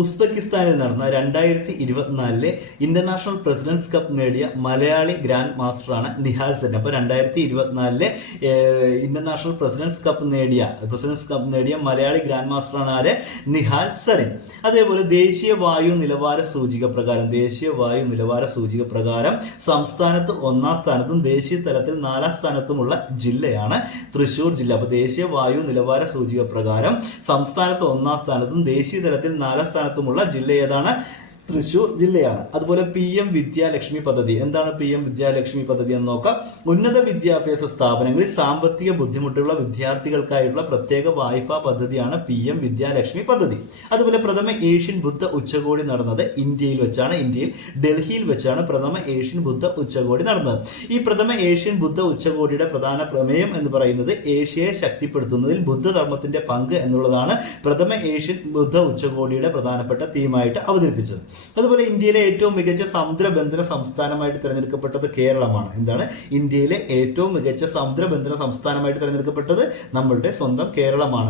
ഉസ്ബെക്കിസ്ഥാനിൽ നടന്ന 2024 international precedence cup നേടിയ Malayali grand മാസ്റ്ററാണ് Nihal Sen. അപ്പൊ 2024 ഇന്റർനാഷണൽ പ്രസിഡൻസ് കപ്പ് നേടിയ മലയാളി ഗ്രാൻഡ് മാസ്റ്ററാണ് ആര്? നിഹാൽ സരീൻ. അതേപോലെ ദേശീയ വായു നിലവാര സൂചിക പ്രകാരം സംസ്ഥാനത്ത് 1ാം സ്ഥാനത്തും ദേശീയ തലത്തിൽ 4ാം സ്ഥാനത്തുമുള്ള ജില്ലയാണ് തൃശൂർ ജില്ല. അപ്പൊ ദേശീയ വായു നിലവാര സൂചിക പ്രകാരം സംസ്ഥാനത്ത് 1ാം സ്ഥാനത്തും ദേശീയ തലത്തിൽ 4ാം സ്ഥാനത്തുമുള്ള ജില്ല ഏതാണ്? തൃശൂർ ജില്ലയാണ്. അതുപോലെ PM വിദ്യാലക്ഷ്മി പദ്ധതി. എന്താണ് PM വിദ്യാലക്ഷ്മി പദ്ധതി എന്ന് നോക്കാം. ഉന്നത വിദ്യാഭ്യാസ സ്ഥാപനങ്ങളിൽ സാമ്പത്തിക ബുദ്ധിമുട്ടുള്ള വിദ്യാർത്ഥികൾക്കായിട്ടുള്ള പ്രത്യേക വായ്പാ പദ്ധതിയാണ് PM വിദ്യാലക്ഷ്മി പദ്ധതി. അതുപോലെ പ്രഥമ ഏഷ്യൻ ബുദ്ധ ഉച്ചകോടി നടന്നത് ഇന്ത്യയിൽ ഡൽഹിയിൽ വെച്ചാണ് പ്രഥമ ഏഷ്യൻ ബുദ്ധ ഉച്ചകോടി നടന്നത്. ഈ പ്രഥമ ഏഷ്യൻ ബുദ്ധ ഉച്ചകോടിയുടെ പ്രധാന പ്രമേയം എന്ന് പറയുന്നത് ഏഷ്യയെ ശക്തിപ്പെടുത്തുന്നതിൽ ബുദ്ധധർമ്മത്തിന്റെ പങ്ക് എന്നുള്ളതാണ് പ്രഥമ ഏഷ്യൻ ബുദ്ധ ഉച്ചകോടിയുടെ പ്രധാനപ്പെട്ട തീമായിട്ട് അവതരിപ്പിച്ചത്. അതുപോലെ ഇന്ത്യയിലെ ഏറ്റവും മികച്ച സമുദ്രബന്ധന സംസ്ഥാനമായിട്ട് തിരഞ്ഞെടുക്കപ്പെട്ടത് കേരളമാണ്. എന്താണ്? ഇന്ത്യയിലെ ഏറ്റവും മികച്ച സമുദ്രബന്ധന സംസ്ഥാനമായിട്ട് തിരഞ്ഞെടുക്കപ്പെട്ടത് നമ്മളുടെ സ്വന്തം കേരളമാണ്.